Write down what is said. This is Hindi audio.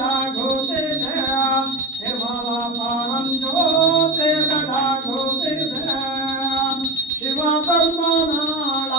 घोषिधया शिवा परं ज्योतिर्घटा घोषिधया शिवा धर्मना